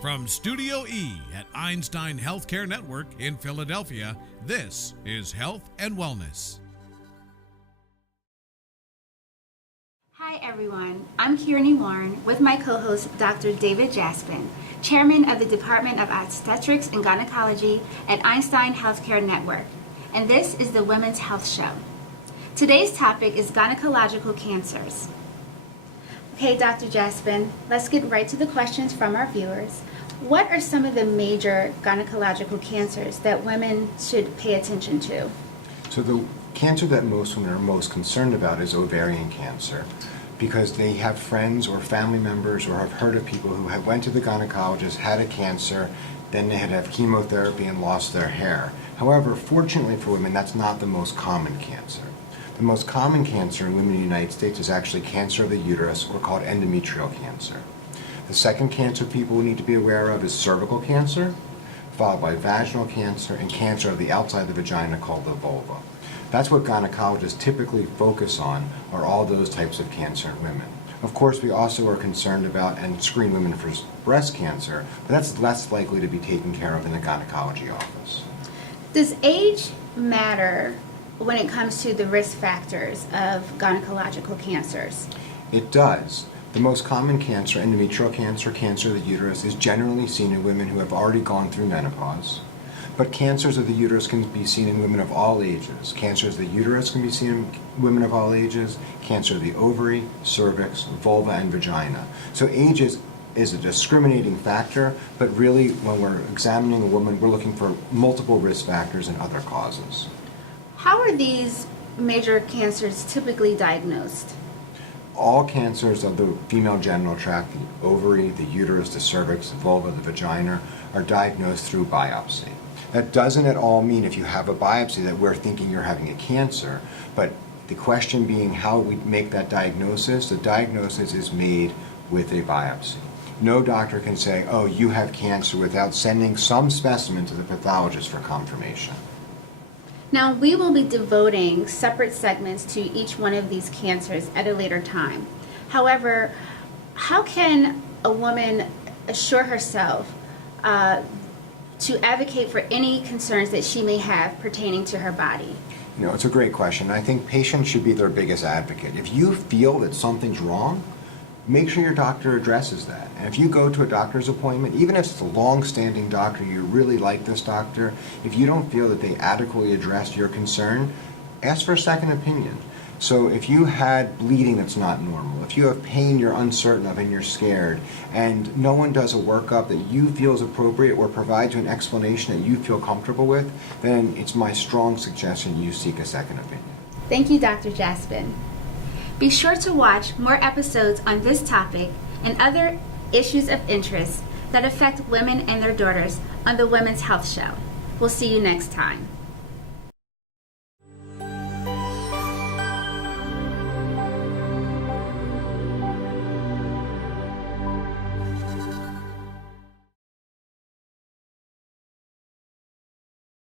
From Studio E at Einstein Healthcare Network in Philadelphia, this is Health and Wellness. Hi everyone, I'm Kearney Warren with my co-host Dr. David Jaspan, Chairman of the Department of Obstetrics and Gynecology at Einstein Healthcare Network, and this is the Women's Health Show. Today's topic is gynecological cancers. Okay, Dr. Jaspan, let's get right to the questions from our viewers. What are some of the major gynecological cancers that women should pay attention to? So the cancer that most women are most concerned about is ovarian cancer, because they have friends or family members or have heard of people who have went to the gynecologist, had a cancer, then they had to have chemotherapy and lost their hair. However, fortunately for women, that's not the most common cancer. The most common cancer in women in the United States is actually cancer of the uterus, or called endometrial cancer. The second cancer people need to be aware of is cervical cancer, followed by vaginal cancer and cancer of the outside of the vagina called the vulva. That's what gynecologists typically focus on, are all those types of cancer in women. Of course, we also are concerned about and screen women for breast cancer, but that's less likely to be taken care of in the gynecology office. Does age matter when it comes to the risk factors of gynecological cancers? It does. The most common cancer, endometrial cancer, cancer of the uterus, is generally seen in women who have already gone through menopause. But cancers of the uterus can be seen in women of all ages. Cancers of the uterus can be seen in women of all ages, cancer of the ovary, cervix, vulva, and vagina. So age is a discriminating factor, but really when we're examining a woman, we're looking for multiple risk factors and other causes. How are these major cancers typically diagnosed? All cancers of the female genital tract, the ovary, the uterus, the cervix, the vulva, the vagina, are diagnosed through biopsy. That doesn't at all mean if you have a biopsy that we're thinking you're having a cancer, but the question being how we make that diagnosis, the diagnosis is made with a biopsy. No doctor can say, oh, you have cancer, without sending some specimen to the pathologist for confirmation. Now, we will be devoting separate segments to each one of these cancers at a later time. However, how can a woman assure herself to advocate for any concerns that she may have pertaining to her body? You know, it's a great question. I think patients should be their biggest advocate. If you feel that something's wrong, make sure your doctor addresses that. And if you go to a doctor's appointment, even if it's a long-standing doctor, you really like this doctor, if you don't feel that they adequately addressed your concern, ask for a second opinion. So if you had bleeding that's not normal, if you have pain you're uncertain of and you're scared, and no one does a workup that you feel is appropriate or provides you an explanation that you feel comfortable with, then it's my strong suggestion you seek a second opinion. Thank you, Dr. Jaspan. Be sure to watch more episodes on this topic and other issues of interest that affect women and their daughters on the Women's Health Show. We'll see you next time.